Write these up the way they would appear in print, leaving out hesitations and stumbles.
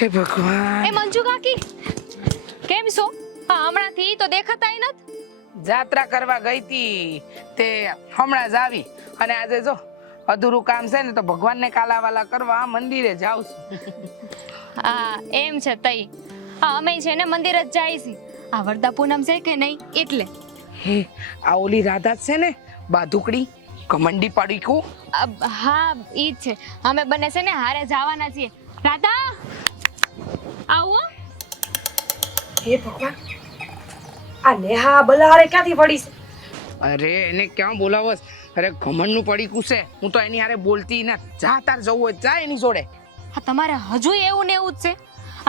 હે ભગવાન. એ મંજુ કાકી કેમ છો? હા, હમણાંથી તો દેખાતાય નથી. જાત્રા કરવા ગઈ તી તે હમણાં જ આવી અને આજે જો અધૂરું કામ છે ને તો ભગવાનને કાલાવાલા કરવા મંદિરે જાઉં છું. હા એમ છે તઈ. હા અમે છે ને મંદિર જ જાય છે. આ વરદા પૂનમ છે કે નહીં એટલે. હે આ ઓલી રાધા જ છે ને બાધુકડી કમંડી પડી કુ. હા ઈ જ છે. અમે બંને છે ને હારે જવાના છીએ. રાધા આવો. હે ભગવાન, આ નેહા બલારે ક્યાંથી પડી છે? અરે એને ક્યાં બોલાવસ? અરે ઘમંડનું પડીકું છે. હું તો એની હારે બોલતી ના. જા તાર જવું હોય જા એની જોડે. હા તમારે હજુ એવું ને એવું જ છે.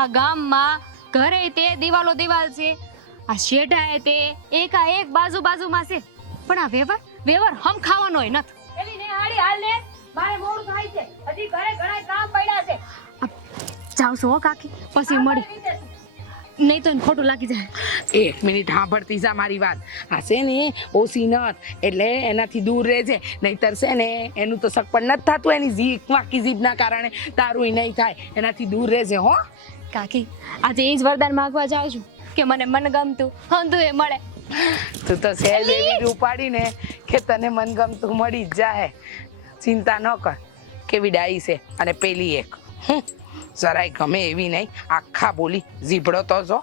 આ ગામમાં ઘરે તે દિવાલો દિવાલ છે. આ શેઢાએ તે એકાએક બાજુમાં છે. પણ આ વેવર હમ ખાવાનો હોય નથી. એલી નેહાડી હાલ ને, મારે મોડું થાય છે. હજી ઘરે ઘણા કામ પડ્યા છે. જાવ છો હો કાકી, પછી મળી. નહીં તો એને ખોટું લાગી જાય. એક મિનિટ સાંભળતી જા મારી વાત. આ છે ને ઓછી નથ એટલે એનાથી દૂર રહેજે. નહીતર છે ને એનું તો સગપણ નથી થતું એની જીભ વાકી જીભના કારણે તારું નહીં થાય. એનાથી દૂર રહેજે હો. કાકી આજે એ જ વરદાન માંગવા જાઉં છું કે મને મનગમતું હંધું એ મળે. તું તો સહેજ એવી રૂપાડી ને કે તને મનગમતું મળી જ જાહે. ચિંતા ન કર. કેવી ડાઈ છે અને પેલી એક જરાય ગમે એવી નહીં. આખા બોલી જીભડો તો જો.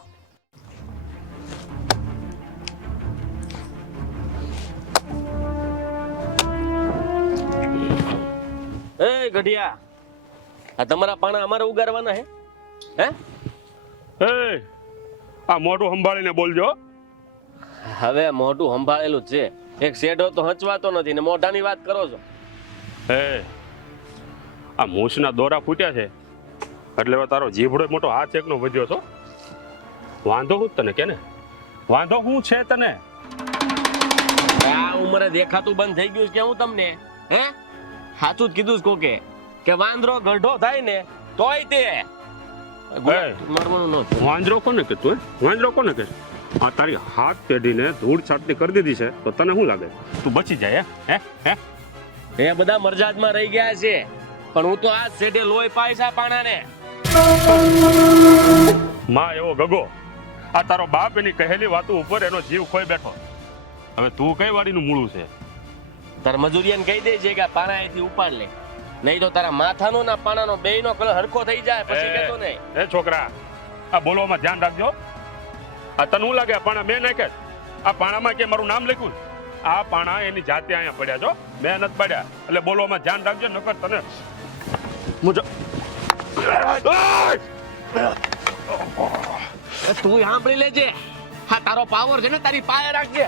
એ ગઢિયા, આ તમારા પાણા અમારે ઉગારવાના હે? હે? એ આ મોઢું સંભાળીને બોલજો. હવે મોઢું સંભાળેલું જ છે. એક શેઢો તો હચવાતો નથી ને મોઢાની વાત કરો છો. હે આ મૂછના દોરા ફૂટ્યા છે એટલે હવે તારો જીભડો મોટો હાથ એકનો વધ્યો છો. વાંધો હું તને કે ને? વાંધો હું છે તને? આ ઉંમરે દેખાતું બંધ થઈ ગયું છે કે હું તમને? હે? સાચું જ કીધું છે કોકે કે વાંદરો ગઢો થાય ને તોય તે મરવાનું ન. વાંદરો કોને કે તું? વાંદરો કોને કે? આ તારી હાથ પેઢીને ધૂળ છાટણી કરી દીધી છે તો તને શું લાગે તું બચી જાય? હે હે એ બધા મરજાદમાં રહી ગયા છે પણ હું તો આ શેઢે લોહી પાય છે પાણાને. માં એવો ગગો, આ તારો બાપ એની કહેલી વાતો ઉપર એનો જીવ ખોઈ બેઠો. હવે તું કઈ વાડીનું મૂળું છે? તાર મજૂરિયાને કહી દે છે કે આ પાણા અહીંથી ઉપાડ લે, નહીં તો તારા માથાનો ના પાણાનો બેયનો કલર હરખો થઈ જાય પછી કહેતો નહીં. એ છોકરા, આ બોલવામાં ધ્યાન રાખજો. આ તને શું લાગે આ પાણા મેં નાખે? આ પાણામાં કે મારું નામ લખ્યું? આ પાણા એની જાતે અહીંયા પડ્યા છો, મેં નથી પડ્યા. એટલે બોલવામાં ધ્યાન રાખજો નકર તને મુજો. તું સાંભળી લેજે. હા તારો પાવર છે ને તારી પાસે રાખજે.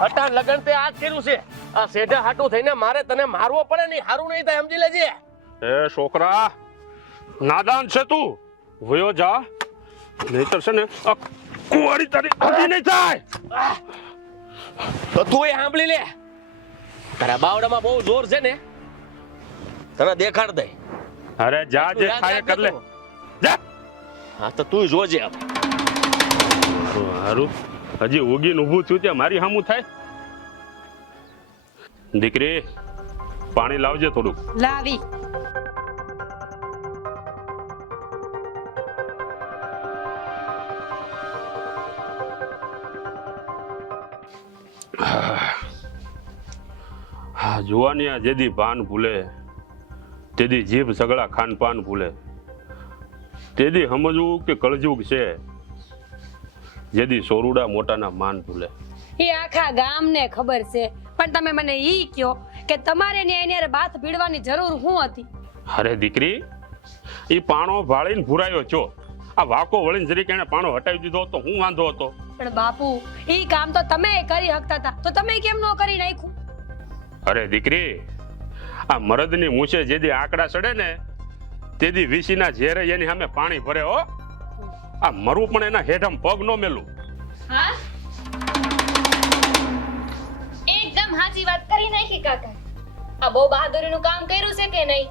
હટા લગન તે આજ કર્યું છે. આ શેઢા હાટું થઈને મારે તને મારવો પડે નહીં, હારું નહીં થાય સમજી લેજે. એ છોકરા નાદાન છે તું, વયો જા નહીતર છે ને આ કુંવારી તારી હજી નહીં થાય. તો તું એ સાંભળી લે. તારા બાવડામાં બહુ જોર છે ને, તને દેખાડ દે. અરે જા જે થાય કર લે જા. હા તો તું જોજે. હારું હજી ઉગીને ઊભું છું ત્યાં મારી સામું થાય? દીકરી પાણી લાવજે થોડુંક. લાવી. હા જોવાની આ જેદી ભાન ભૂલે તેદી જીભ સગળા ખાન પાન ભૂલે. તેદી સમજવું કે કળજુગ છે જેદી સોરુડા મોટાના માન ભૂલે. એ આખા ગામને ખબર છે પણ તમે મને ઈ કયો કે તમારે ને એને બાથ ભીડવાની જરૂર શું હતી? અરે દીકરી, ઈ પાણો ભાળીને ભૂરાયો છો. આ વાકો વળીને જરીક એને પાણો હટાવી દીધો તો હું વાંધો હતો? પણ બાપુ ઈ કામ તો તમે કરી શકતા હતા તો તમે કેમ ન કરી નાખ્યું? અરે દીકરી, આ મરદની મૂછે જેદી આંકડા ચડે ને તેદી વીસીના ઝેરે એની સામે પાણી ભરે હો. આ મરવું પણ એના હેઠમ પગ નો મેલું. હા એકદમ સાચી વાત કરી નાખી કાકા. આ બહુ બહાદુરીનું કામ કર્યું છે કે નહીં?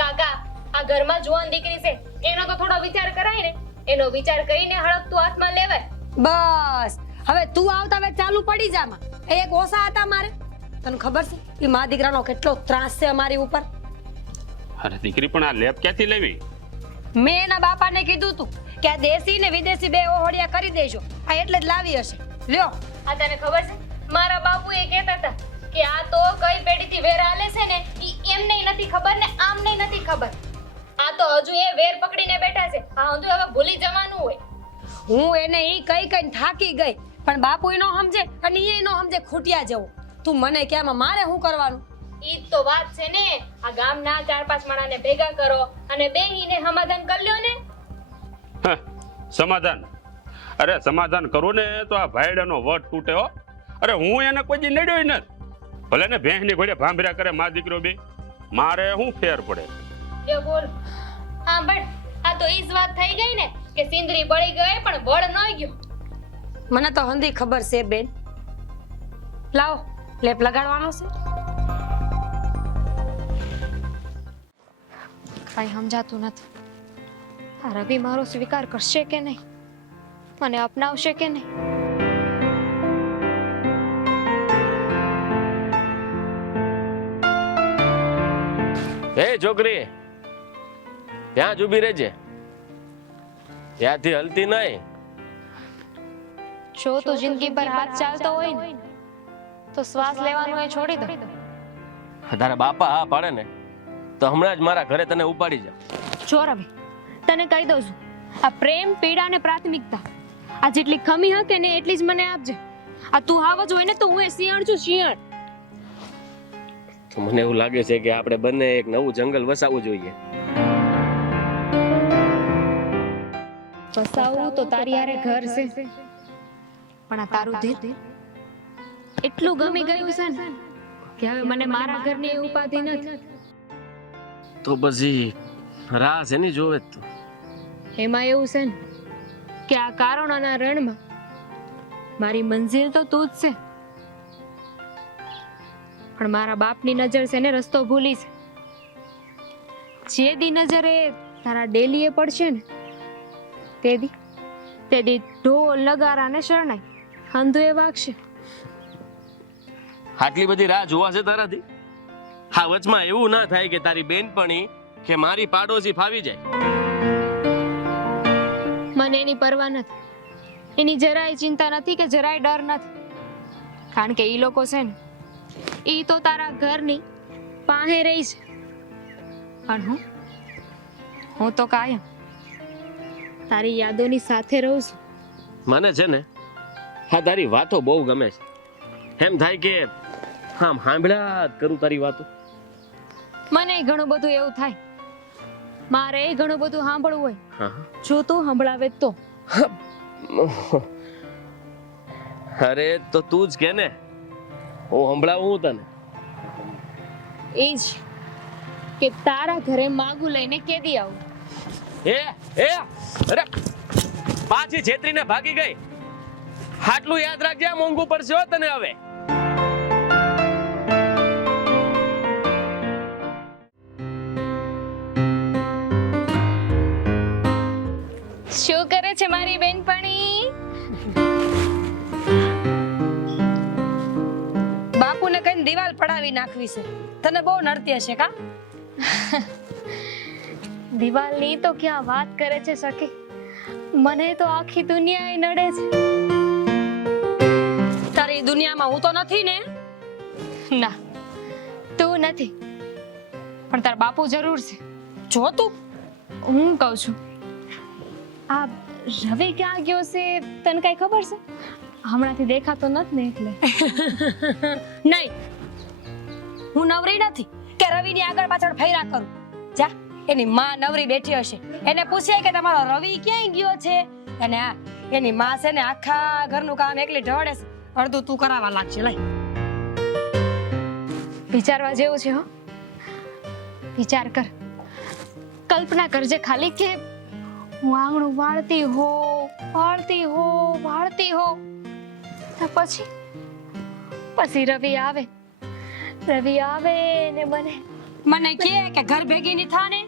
કાકા આ ઘરમાં જુવાન દીકરી છે એનો તો થોડો વિચાર કરાય ને. એનો વિચાર કરીને હળકતું હાથમાં લેવાય. બસ હવે તું આવતા વે ચાલુ પડી જામાં. એક ઓસા હતા મારે, તને ખબર છે એ મા દીકરાનો કેટલો ત્રાસ છે અમારી ઉપર. અરે દીકરી પણ આ લેપ ક્યાંથી લેવી? મેં એના બાપાને કીધું તું કે આ દેશી ને વિદેશી બે ઓહળિયા કરી દેજો, આ એટલે જ લાવી હશે. લ્યો. આ તને ખબર છે મારા બાપુ એ કહેતા હતા કે આ તો કઈ પેઢીથી વેર હાલે છે ને ઈ એમને નથી ખબર ને આમને નથી ખબર. આ તો હજુ એ વેર પકડીને બેઠા છે. આ હજુ હવે ભૂલી જવાનું હોય. હું એને ઈ કઈ થાકી ગઈ, પણ બાપુ નો સમજે અને ઈ નો સમજે ખૂટિયા જેવો. તું મને કે આમાં મારે શું કરવાનું? ઈ જ તો વાત છે ને. આ ગામના 4-5 માણાને ભેગા કરો અને બેહીને સમાધાન કરી લ્યો ને. હા, સમાધાન? અરે સમાધાન કરું ને તો આ ભાઈડાનો વટ તૂટે હો. અરે હું એને કોઈ દી નડ્યો નથી. ભલે ને ભેંસની ઘોડે ભાંભર્યા કરે મા દીકરો બે, મારે શું ફેર પડે? લ્યો બોલ. હા બટ આ તો ઈ જ વાત થઈ ગઈ ને કે સિંદરી બળી ગઈ પણ બળ ન ગયો. મને તો હંધી ખબર છે બેન. લાવો લેપ લગાડવાનો છે. કાંઈ સમજાતું નથી. આ રવિ મારો સ્વીકાર કરશે કે નહીં, મને અપનાવશે કે નહીં. એ છોકરી, ત્યાં જ ઊભી રહેજે, ત્યાંથી હલતી નહીં. જો તું જિંદગી પર હાથ ચાલતો હોય ને તો શ્વાસ લેવાનું એ છોડી દે. તારા બાપા હા પાડે ને તો હમણાં જ મારા ઘરે તને ઉપાડી જા. જો રવિ, તને કહી દઉં છું, આ પ્રેમ, પીડા ને પ્રાથમિકતા આ જેટલી ખમી હકે ને એટલી જ મને આપજે. આ તું હાવ જ હોય ને તો હું એ શિયાળ છું, શિયાળ. તો મને એવું લાગે છે કે આપણે બંને એક નવું જંગલ વસાવવું જોઈએ. વસાવું તો તારી હારે ઘર છે, પણ આ તારું દિલ એટલું ગમી ગયું છે ને કે હવે મને મારા ઘરની ઉપાધિ નથી. તો પછી રાહ છે ની જોવે તું. એમાં એવું છે ને કે આ કારણોના રણમાં મારી મંજિલ તો તું જ છે, પણ મારા બાપની નજર છે ને રસ્તો ભૂલી છે. જે દી નજરે તારા ડેલીએ પડશે ને તે દી ઢોલ નગારા ને શરણાઈ હંધુ એ વાગશે. આટલી બધી રાહ જોવા છે તારાથી? હા, વચમાં એવું ના થાય કે તારી બેનપણી કે મારી પાડોશી ફાવી જાય. મને એની પરવા નથી, એની જરાય ચિંતા નથી કે જરાય ડર નથી, કારણ કે ઈ લોકો છે ને ઈ તો તારા ઘરની પાસે રહી છે, અને હું તો કાયમ તારી યાદોની સાથે રહું છું. મને છે ને હા તારી વાતો બહુ ગમે છે. એમ થાય કે આમ સાંભળ્યા જ કરું તારી વાતો. મને ઘણું બધું એવું થાય, મારે ઘણું બધું સાંભળવું હોય. હા. જો તું સંભળાવે તો. અરે તો તું જ કે ને, હું સંભળાવું તને. એ જ કે તારા ઘરે માગું લઈને કેદી આવું. અરે પાછી છેતરીને ભાગી ગઈ. આટલું યાદ રાખજે, મોંઘું પડશે હો તને હવે. શું કરે છે મારી બેનપણી? બાપુને કઈ દિવાલ પડાવી નાખવી છે. તને બહુ નડતી હશે કા? દિવાલની તો ક્યાં વાત કરે છે સખી, મને તો આખી દુનિયા નડે છે. તારી દુનિયામાં હું તો નથી ને? ના, તું નથી, પણ તાર બાપુ જરૂર છે. જો તું, હું કહું છું, આ રવિ ક્યાં ગયો છે તને કઈ ખબર છે? હમણાંથી દેખાતો નથી ને એટલે. નહીં, હું નવરી નથી કે રવિની આગળ પાછળ ફેરા કરું. જા, એની માં નવરી બેઠી હશે, એને પૂછે કે તમારો રવિ ક્યાંય ગયો છે. અને આ એની માં છે ને આખા ઘરનું કામ એકલી ઢળે છે, અડધું તું કરાવવા લાગશે. લઈ વિચારવા જેવું છે. હો, વિચાર કર, કલ્પના કરજે ખાલી કે હું આંગણું વાળતી હો પછી રવિ આવે ને મને કહે કે ઘર ભેગી ની થાને,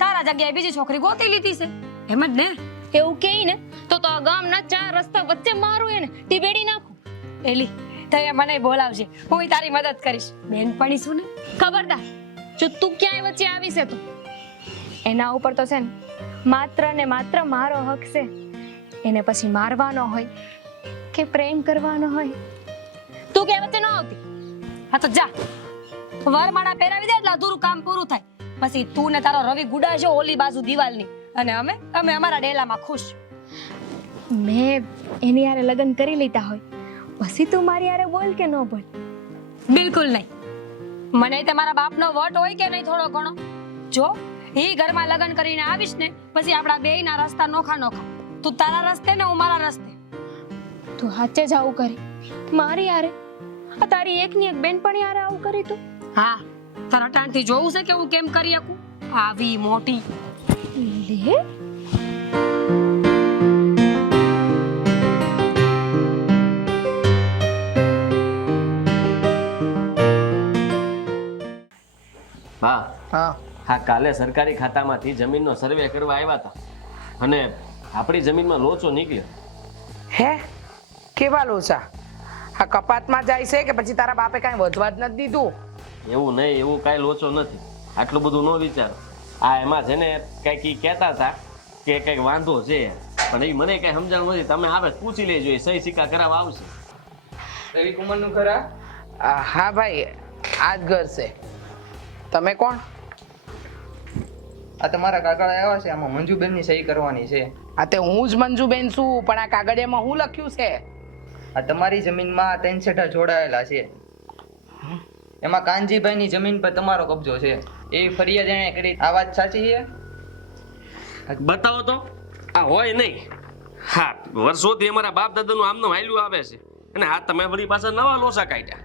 તારા જગ્યાએ બીજી છોકરી ગોતી લીધી છે. એમ જ ને? એવું કહે ને તો આ ગામના 4 રસ્તા વચ્ચે મારું એને ટીબેડી નાખું. એલી તે મને બોલાવજે, હું તારી મદદ કરીશ. બેનપણી શું ને? ખબરદાર જો તું ક્યાંય વચ્ચે આવી છે તો એના ઉપર તો છે ને માત્ર ને માત્ર મારો હક છે. એને પછી મારવાનો હોય કે પ્રેમ કરવાનો હોય. તું કે વચ્ચે ન આવતી. હા તો જા વરમાળા પહેરાવી દે એટલે અધૂરું કામ પૂરું થાય. પછી તું ને તારો રવિ ગુડાશો ઓલી બાજુ દિવાલની અને અમે અમારા ડેલામાં ખુશ. મેં એની હારે લગ્ન કરી લીધા હોય પછી તું મારી હારે બોલ કે ન બોલ? બિલકુલ નહીં. મને તમારા બાપનો વટ હોય કે નહીં થોડો ઘણો. જો એ ઘરમાં લગ્ન કરીને આવીશ ને પછી આપણા બેયના રસ્તા નોખા નોખા. તું તારા રસ્તે ને હું મારા રસ્તે. તું હાચે જ આવું કરી મારી હારે? આ તારી એકની એક બેનપણી હારે આવું કરી તું? હા તારા ટાણથી જોવું છે કે હું કેમ કરી શકું આવી મોટી. લે હા હા હા, કાલે સરકારી ખાતામાંથી જમીનનો સર્વે કરવા આવ્યા હતા અને આપણી જમીનમાં લોચો નીકળ્યો. હે કેવા લોચા? આ કપાતમાં જાય છે કે પછી તારા બાપે કાંઈ વધવા જ નથી દીધું? એવું નહીં, એવું કાંઈ લોચો નથી. આટલું બધું ન વિચારો. આ એમાં છે ને કંઈક ઈ કહેતા હતા કે કંઈક વાંધો છે, પણ એ મને કંઈ સમજણ નથી. તમે આવે પૂછી લેજો, એ સહી સિક્કા કરાવવા આવશે. રવિકુમારનું ખરા? હા ભાઈ, આ જ ઘર છે. તમે કોણ? આ તમારા કાગળ આવ્યા છે, આમાં મંજુબેનની સહી કરવાની છે. આ તે હું જ મંજુબેન છું, પણ આ કાગળિયામાં હું લખ્યું છે? આ તમારી જમીનમાં 3 છેડા જોડાયેલા છે. એમાં કાનજીભાઈની જમીન પર તમારો કબજો છે. એ ફરિયાદ એણે કરી. આ વાત સાચી છે? બતાવો તો. આ હોય નહીં. હા, વર્ષોથી અમારા બાપ દાદાનું આમનું હાલ્યું આવે છે અને આ તમે વળી પાછા નવા લોસા કાઢ્યા.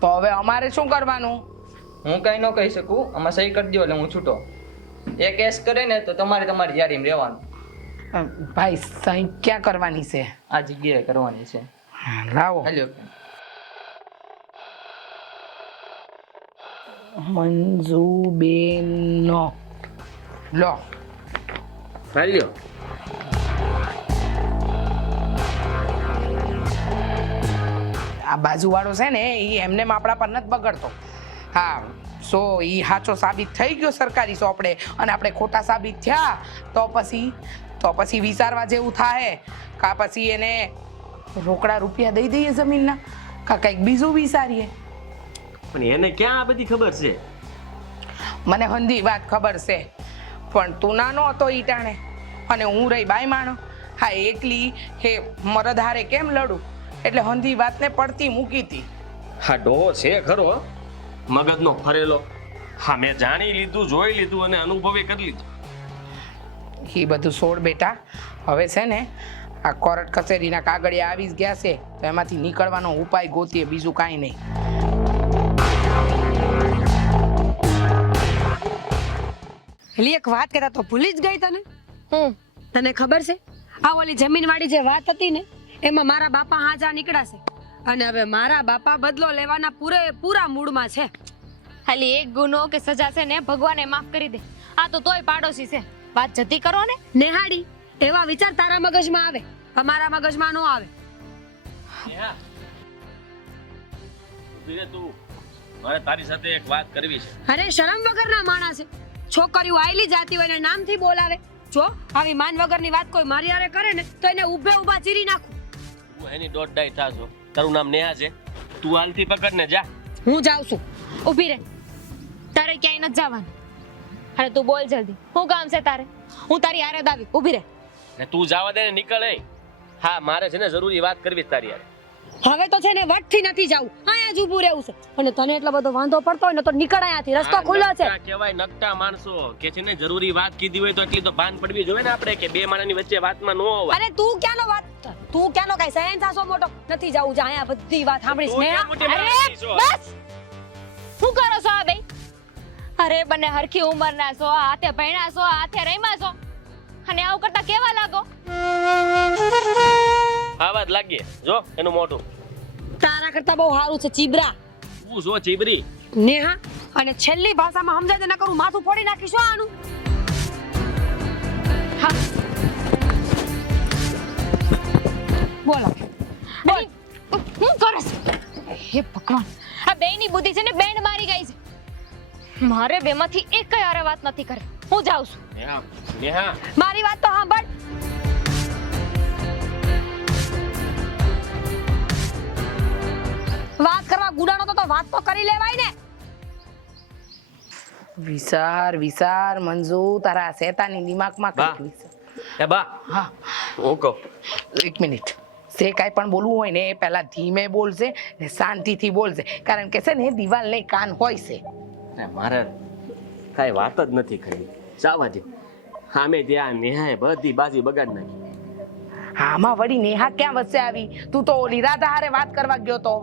તો હવે અમારે શું કરવાનું? હું કઈ ન કહી શકું. આમાં સહી કરી દો એટલે હું છૂટો. એ કેસ કરે ને તો તમારે તમારી યારીમાં રહેવાનું. ભાઈ સહી ક્યાં કરવાની છે? આ જગ્યાએ કરવાની છે. લાવો. હાલ્યો. મંજુબેનનો લો. હાલ્યો. આ બાજુવાળો છે ને એ એમને આપણા પર નથી બગડતો. હા સો એ સાચો સાબિત થઈ ગયો સરકારી સોપડે અને આપણે ખોટા સાબિત થયા તો પછી વિચારવા જેવું થાય કા પછી એને રોકડા રૂપિયા દઈ દઈએ જમીનના કા કંઈક બીજું વિચારીએ. પણ એને ક્યાં આ બધી ખબર છે? મને હંધી વાત ખબર છે, પણ તું નાનો હતો ઈ ટાણે અને હું રહી બાઈ માણો. હા એકલી હે મરદ હારે કેમ લડું, એટલે હંધી વાતને પડતી મૂકી હતી. હા ડોહો છે ખરો, મગજનો ફરેલો. હા મેં જાણી લીધું, જોઈ લીધું અને અનુભવે કરી લીધું. એ બધું છોડ બેટા. હવે છે ને આ કોર્ટ કચેરીના કાગળિયા આવી જ ગયા છે તો એમાંથી નીકળવાનો ઉપાય ગોતીએ, બીજું કાંઈ નહીં. એલી એક વાત કહેતા તો ભૂલી જ ગઈ તને. તને ખબર છે આ ઓલી જમીન વાળી જે વાત હતી ને એમાં મારા બાપા હાજા નીકળાશે અને હવે મારા બાપા બદલો લેવાના પૂરા મૂડમાં છે. ખાલી એક ગુનો કે સજા છે ને ભગવાને માફ કરી દે. આ તો તોય પાડોશી છે, વાત જતી કરો ને. નેહાડી એવા વિચાર તારા મગજમાં આવે, અમારા મગજમાં ન આવે. ઊભી રહે તું, મારે તારી સાથે એક વાત કરવી છે. અરે શરમ વગરના માણસ છે. છોકરીઓ આયલી જાતી હોય ને નામથી બોલાવે. જો આવી માન વગરની વાત કોઈ મારી હારે કરે ને તો એને ઊભે ઊભા ચીરી નાખું. તું એની દોઢ ડાઈ થાશો. તારું નામ નેહા છે. તું હાલથી પકડ ને જા. હું જાઉં છું. ઊભી રહે, તારે ક્યાંય નથી જવાનું. અરે તું બોલ જલ્દી, શું કામ છે તારે? હું તારી હારે જ આવી. ઊભી રહે. ને તું જવા દે ને નીકળ. હા મારે છે ને જરૂરી વાત કરવી છે તારી યાર. હવે તો છે ને વટથી નથી જાવું, અહીંયા જ ઊભું રહેવું છે. અને તને એટલો બધો વાંધો પડતો હોય ને તો નીકળ અહીંયાથી, રસ્તો ખુલ્લો છે. કહેવાય નકટા માણસો કે છે ને જરૂરી વાત કીધી હોય તો એટલી તો ભાન પડવી જોઈએ ને આપણે કે બે માણસની વચ્ચે વાતમાં ન હોવાય. અરે તું ક્યાંનો કઈ સહેન સાસો મોટો નથી જાવું. જા અહીંયા બધી વાત સાંભળીશ તું ને. ક્યાં મોટી અરે માણસી છો? બસ, શું કરો છો આ બે? અરે બંને હરખી ઉંમરના છો, હાથે ભણ્યા છો, હાથે રમ્યા છો અને આવું કરતા કેવા લાગો? આવા જ લાગીએ જો એનું મોઢું. તારા કરતા બહુ સારું છે ચીબરા. તું જો ચીબરી. નેહા અને છેલ્લી ભાષામાં સમજાય તો ન કરું માથું ફોડી નાખીશું આનું. હા બોલો બોલ, હું કરસ? હે ભગવાન, આ બેયની બુદ્ધિ છે ને બેન્ડ મારી ગઈ છે. મારે બેમાંથી એકય હારે વાત નથી કરવી. હું જાઉં છું. નેહા મારી વાત તો સાંભળ. વાત કરવા ગુડાનો તો વાત તો કરી લેવાય ને. વિચાર મંજુ તારા શેતાની દિમાગમાં બા. કંઈક વિચાર. એ બા હા હું કહું એક મિનિટ જે કાંઈ પણ બોલવું હોય ને એ પહેલા ધીમે બોલશે ને શાંતિથી બોલશે કારણ કે છે ને દિવાલ નહીં કાન હોય છે. અરે મારે કાંઈ વાત જ નથી કરી જાવા દે સામે ત્યાં નેહાએ બધી બાજી બગાડ નાખી. આમાં વળી નેહા ક્યાં વચ્ચે આવી? તું તો ઓલી રાધા હારે વાત કરવા ગયો તો.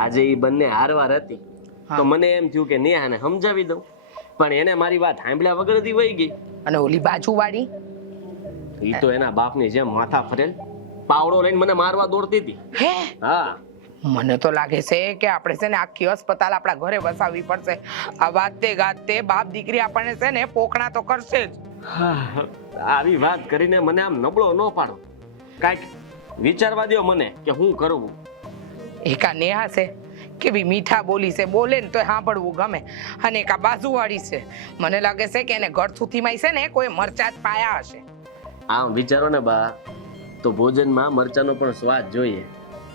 આજે ઈ બંને હારવાર હતી હા. તો મને એમ થયું કે નેહાને સમજાવી દઉં પણ એને મારી વાત સાંભળ્યા વગર જ ઈ વહી ગઈ. અને ઓલી બાજુવાળી ઈ તો એના બાપની જેમ માથા ફરેલ પાવડો લઈને મને મારવા દોડતી હતી. હે હા મને તો લાગે છે કે આપણે છે ને આખી હસ્પતાલ આપણા ઘરે વસાવવી પડશે. આ વાતે ગાતે બાપ દીકરી આપણને છે ને પોખણા તો કરશે જ. આવી વાત કરીને મને આમ નબળો ન પાડો કાંઈક વિચારવા દ્યો મને કે હું કરવું. એકા નેહા છે કેવી મીઠા બોલી છે બોલે ને તોય સાંભળવું ગમે અને એકા બાજુવાળી છે મને લાગે છે કે એને ગળથુથીમાં છે ને કોઈ મરચા જ પાયા હશે. આમ વિચારો ને બા તો ભોજનમાં મરચાનો પણ સ્વાદ જોઈએ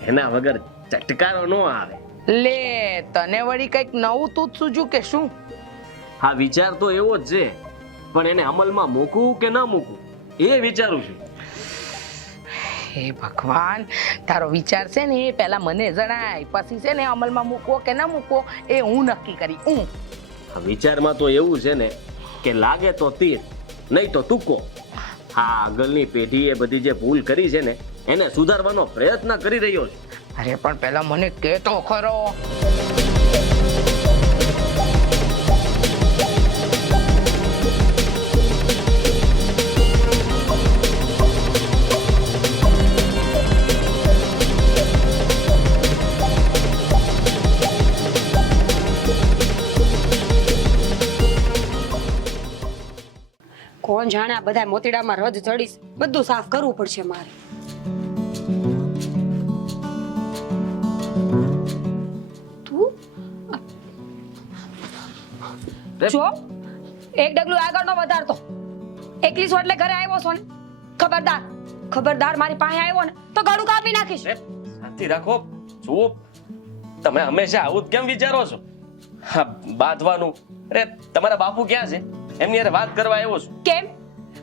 એના વગર ચટકારો ન આવે. લે તને વળી કંઈક નવું તું જ સૂજ્યું કે શું? હા વિચાર તો એવો જ છે પણ એને અમલમાં મૂકવું કે ન મૂકવું એ વિચારું છું. હે ભગવાન તારો વિચાર છે ને એ પહેલા મને જણાય પછી છે ને અમલમાં મૂકવો કે ન મૂકવો એ હું નક્કી કરી. આ વિચારમાં તો એવું છે ને કે લાગે તો તીર નહીં તો તુક્કો. હા આગળની પેઢીએ બધી જે ભૂલ કરી છે ને એને સુધારવાનો પ્રયત્ન કરી રહ્યો છું. અરે પણ પહેલા મને કે તો ખરો. કોણ જાણે આ બધા મોતીડામાં રજ ચડીશ. બધું સાફ કરવું પડશે મારે. તું જો એક ડગલું આગળ નો વધારતો. એકલી છો એટલે ઘરે આવ્યો છો ને ખબરદાર ખબરદાર મારી પાસે આવ્યો ને તો ગળું કાપી નાખીશ. શાંતિ રાખો જુઓ તમે હંમેશા આવું જ કેમ વિચારો છો? હા બાંધવાનું અરે તમારા બાપુ ક્યાં છે એમની હારે વાત કરવા આવ્યો છું. કેમ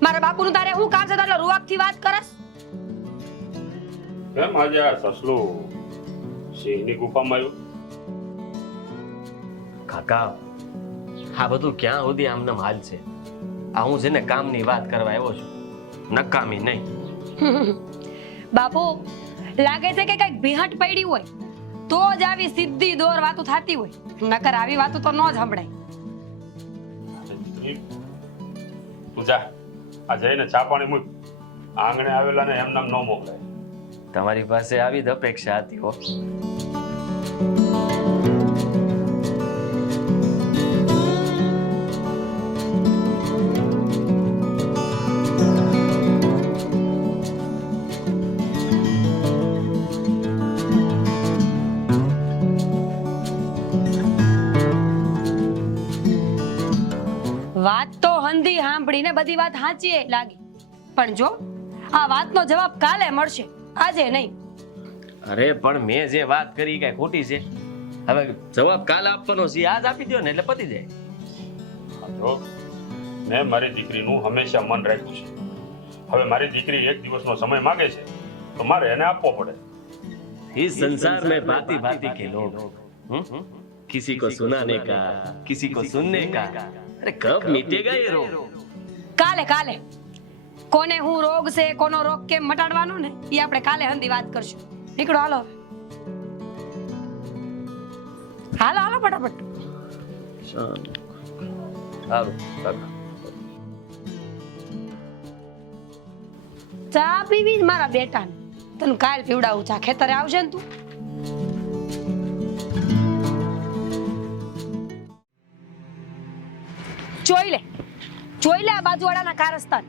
મારા બાપુનું તારે હું કામ છે તો એટલે રૂવાકથી વાત કરસ? કેમ આજે આ સસલું સિંહની ગુફામાં આવ્યું? કાકા આ બધું ક્યાં સુધી આમનામ હાલ છે? આ હું છે ને કામની વાત કરવા આવ્યો છું નકામી નહીં. બાપુ લાગે છે કે કઈક ભીહટ પડી હોય તો જ આવી સીધી દોર વાતો થતી હોય નકર આવી વાતો તો ન જ સંભળાય. તું જા આ જઈને ચા પાણી મૂક. આંગણે આવેલા ને એમ નામ ન મોકલાય. તમારી પાસે આવી જ અપેક્ષા હતી હો. વાત તો હંધી સાંભળીને બધી વાત સાચી લાગી પણ જો આ વાતનો જવાબ કાલે મળશે આજે નહીં. અરે પણ મેં જે વાત કરી કઈ ખોટી છે? હવે જવાબ કાલ આપવાનો છે આજ આપી દો ને એટલે પતી જાય. જો મેં મારી દીકરીનું હંમેશા મન રાખ્યું છે. હવે મારી દીકરી એક દિવસનો સમય માંગે છે તો મારે એને આપવો પડે. इस संसार में भांति भांति के लोग किसी को सुनाने का किसी को सुनने का अरे कब मिटेगा ये रोग? કાલે કાલે કોને હું રોગ છે કોનો રોગ કેમ મટાડવાનો ને એ આપણે કાલે હંધી વાત કરશું. નીકળો હાલો હાલો હાલો ફટાફટ. સારું ચા પીવી જ મારા બેટાને તને કાલ પીવડાવું ચા. ખેતરે આવશે ને તું. જોઈ લે આ બાજુવાળાના કારસ્તાન.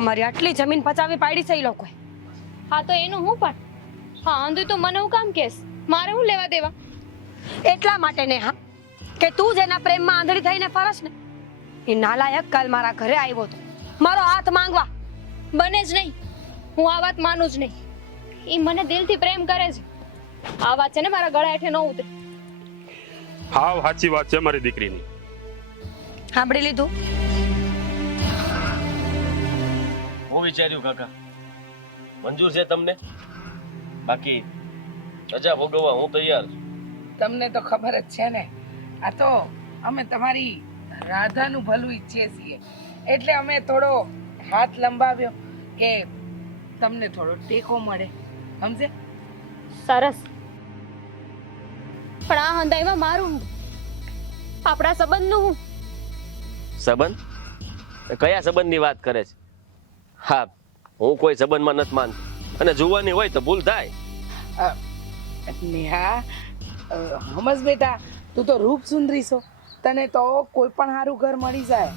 અમારી આટલી જમીન પચાવી પાડી છે એ લોકોએ. હા તો એનું હું પણ હા આંધુ તો મને હું કામ કેસ મારે હું લેવા દેવા. એટલા માટે ને હા કે તું જેના પ્રેમમાં આંધળી થઈને ફરસ ને એ નાલાયક કાલ મારા ઘરે આવ્યો હતો મારો હાથ માંગવા. બને જ નહીં. હું આ વાત માનું જ નહીં. એ મને દિલથી પ્રેમ કરે છે. આ વાત છે ને મારા ગળા હેઠે ન ઉતરે. હાવ સાચી વાત છે મારી દીકરીની. સાંભળી લીધું? હું વિચાર્યું કાકા મંજૂર છે તમને? બાકી રજા ભોગવવા હું તૈયાર છું. તમને તો ખબર જ છે ને, આ તો અમે તમારી રાધાનું ભલું ઈચ્છીએ છીએ એટલે અમે થોડો હાથ લંબાવ્યો કે તમને થોડો ટેકો મળે, સમજે? સરસ. પણ આ હંધાઈમાં મારું હું? આપણા સંબંધનું હું? સંબંધ? કયા સંબંધની વાત કરે છે? હા, હું કોઈ સંબંધમાં નથી માનતો અને જોવાની હોય તો ભૂલ થાય. નેહા, હમજ બેટા, તું તો રૂપ સુંદરી છો, તને તો કોઈ પણ સારું ઘર મળી જાય,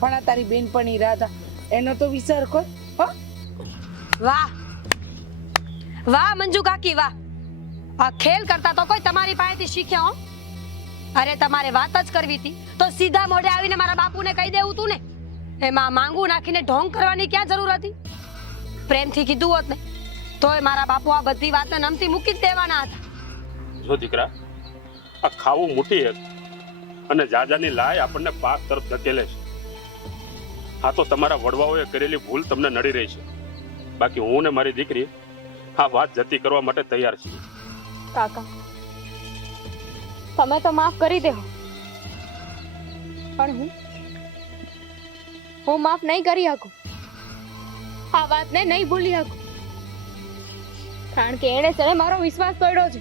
પણ આ તારી બેનપણી રાધા એનો તો વિચાર કર. હો, વાહ વાહ મંજુ કાકી વાહ. આ ખેલ કરતા તો કોઈ તમારી પાસેથી શીખ્યા હો. અરે તમારે વાત જ કરવી હતી તો સીધા મોઢે આવીને મારા બાપુને કહી દેવું તું ને. એમાં માંગુ નાખીને ઢોંગ કરવાની ક્યાં જરૂર હતી? પ્રેમથી કીધું હોત ને તોય મારા બાપુ આ બધી વાતને નમતી મૂકી જ દેવાના હતા. જો દીકરા, આ ખાવું મોટી એક અને જાજાની લાય આપણને પાક તરફ ધકેલે છે. આ તો તમારા વડવાઓએ કરેલી ભૂલ તમને નડી રહી છે. બાકી હું ને મારી દીકરી આ વાત જતી કરવા માટે તૈયાર છીએ. કાકા, તમે તો માફ કરી દેહો, પણ હું માફ નહીં કરી શકું. આ વાતને નહીં ભૂલી શકું, કારણ કે એણે છે ને મારો વિશ્વાસ તોડ્યો છે,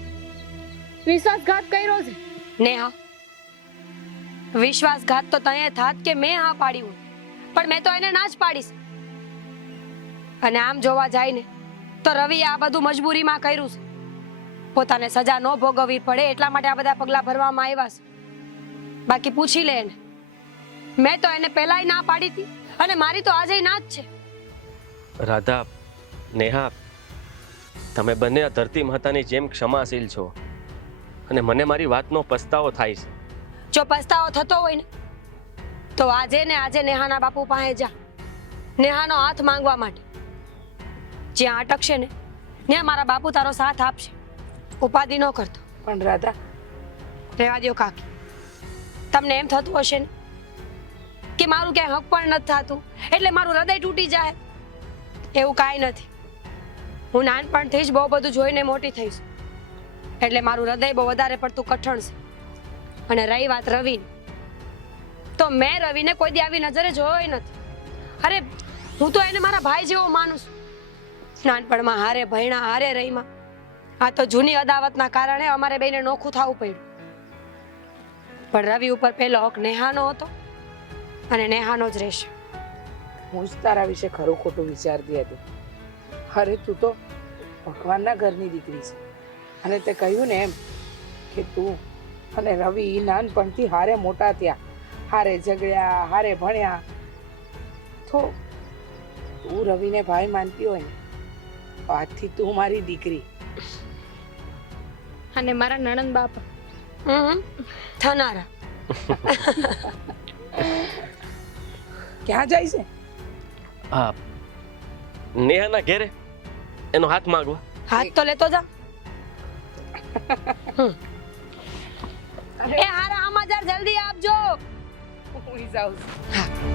વિશ્વાસઘાત કર્યો છે. નેહા, વિશ્વાસઘાત તો તને થાત કે મેં હા પાડી હોય, પણ મેં તો એને ના જ પાડીશ. અને આમ જોવા જાય ને તો રવિ આ બધું મજબૂરીમાં કર્યું છે. પોતાને સજા ન ભોગવવી પડે એટલા માટે આ બધા પગલા ભરવામાં આવ્યા છે. બાકી પૂછી લે એને, મેં તો એને પહેલાય ના પાડી હતી અને મારી તો આજે ના જ છે. રાધા, નેહા, તમે બંને આ ધરતી માતાની જેમ ક્ષમાશીલ છો અને મને મારી વાતનો પસ્તાવો થાય છે. જો પસ્તાવો થતો હોય ને તો આજે ને આજે નેહાના બાપુ પાસે જા, નેહાનો હાથ માંગવા માટે. જ્યાં અટકશે ને ત્યાં મારા બાપુ તારો સાથ આપશે. ઉપાધિ ન કરતો. પણ રાધા, રહેવા દ્યો કાકી. તમને એમ થતું હશે ને કે મારું ક્યાંય હક પણ નથી થતું એટલે મારું હૃદય તૂટી જાય. એવું કાંઈ નથી. હું નાનપણથી જ બહુ બધું જોઈને મોટી થઈશ એટલે મારું હૃદય બહુ વધારે પડતું કઠણ છે. અને રહી વાત રવિની, તો મેં રવિને કોઈ દી આવી નજરે જોયો નથી. અરે હું તો એને મારા ભાઈ જેવો માનું છું. નાનપણમાં હારે ભણ્યા, હારે રહીમાં. આ તો જૂની અદાવતના કારણે અમારે બેને નોખું થવું પડ્યું. પણ રવિ ઉપર પહેલો હક નેહાનો હતો અને નેહાનો જ રહેશે. હું જ તારા વિશે ખરું ખોટું વિચારતી હતી. અરે તું તો ભગવાનના ઘરની દીકરી છે અને તે કહ્યું ને એમ કે તું અને રવિ નાનપણથી હારે મોટા થયા, હારે ઝઘડ્યા, હારે ભણ્યા. તો તું રવિને ભાઈ માનતી હોય ને તો આજથી તું મારી દીકરી. અને મારા નણંદ બાપા. થનારા. ક્યાં જાય છે? હા, નેહાના ઘેરે એનો હાથ માંગવા. હાથ તો લેતો જા. એ હારા સમાચાર જલ્દી આપજો. હું જાઉં છું. હા.